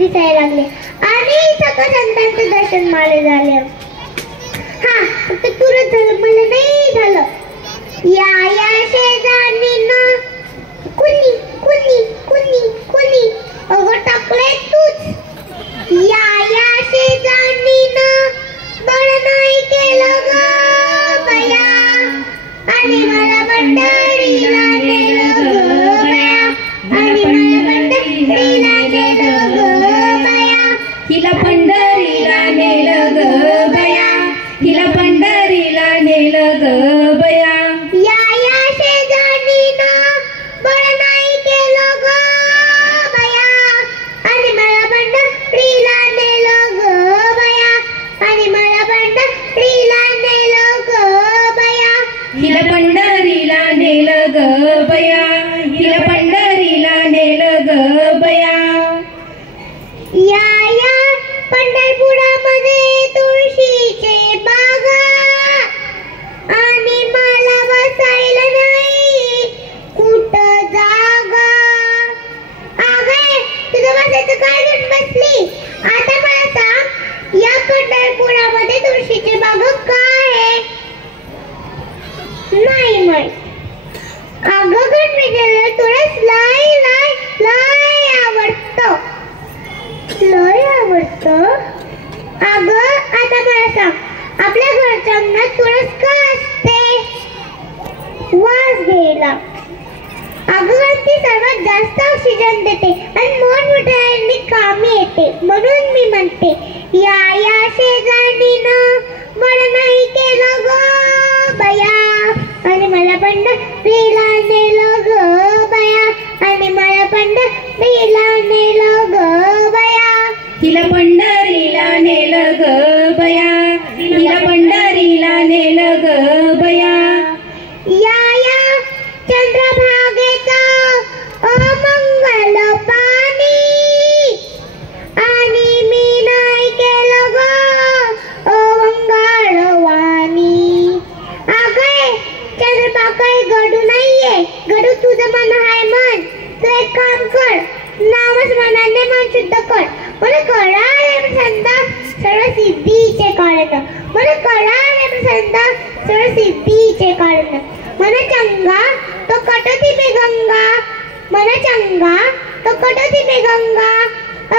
दिसायला लागले आणि सकाळ संतांचं दर्शन मला झालं. हा फक्त तुरंत झालं, मला नाही झालं. या शेजारीनं कुणी कुणी कुणी कुणी अगं टाकलंय तूच. या शेजारीनं बळ नाही केलं ग बया आणि मला पंढरीला नेलं ग बया आणि मला पंढरीला नेलं ग बया. हिला पंढरीला नेलं ग बया, हिला पंढरीला नेलं ग बया. या शेजारीनं बळ नाही केलं ग बया आणि मला पंढरीला नेलं ग बया आणि मला पंढरीला नेलं ग बया. हिला पंढरीला नेलं ग बया, हिला पंढरीला नेलं ग बया. या पंढरपुरामध्ये तुळशीचे बागा आणि मला बसायला नाही कुठं जागा. अगं तुझं बसायचं काय घेऊन बसली? आता मला सांग, या पंढरपुरामध्ये तुळशीचे बागा का आहे? नाही माहित. अगं गणपतीला तुळस लय लय लय आवडतं, लय आवडतं. अगं आता मला सांग, आपल्या घरच्या अंगणात तुळस का असते? वास घ्यायला. अगं ती सर्वात जास्त ऑक्सिजन देते आणि मोठमोठ्यांनी कामी येते, म्हणून मी म्हणते या शेजारीनं बळ नाही केलं ग बया आणि मला पंढरीला नेलं ग बया आणि मला पंढरीला नेलं ग बया. हिला पंढरीला नेलं ग बया, हिला पंढरीला नेलं ग बया. या चंद्रभागेचं अमंगल पाणी आणि मी नाही केलं ग अवंगाळ वाणी. अगं चंद्रभागा काही गडू नाहीये, गडू तुझं मन आहे. मन तू एक काम कर, नामच मनाने मन शुद्ध कर. मला कळाले प्रसन्न सर्व सिद्धीचे कारण, मला कळाले प्रसन्न सर्व सिद्धीचे कारण. मन चंगा तो कटती में गंगा, मन चंगा तो कटती में गंगा.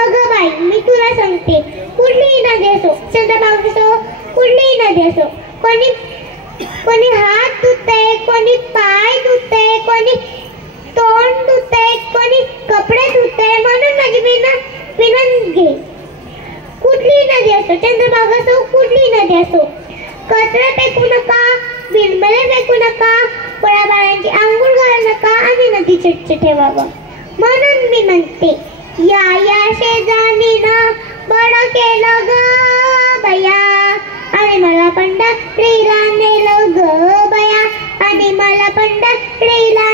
अगं बाई मी तुला सांगते, कुठलीही नदी असो, चंद्रभागा असो, कुठलीही नदी असो, कोणी हात धुते, कोणी पाय धुते, कोणी तोंड धुते, कोणी कपडे धुते, म्हणून माझी विनंती घे. कुठलीही नदी असो, चंद्रभागा असो, कुठलीही नदी असो, कचरा फेकू नका, विरमले फेकू नका, बाळांची आंघोळ घालू नका आणि नदी स्वच्छ ठेवावं. म्हणून मी म्हणते या शेजारीनं बळ केलं ग बया आणि मला पंढरीला नेलं ग बया आणि मला पंढरीला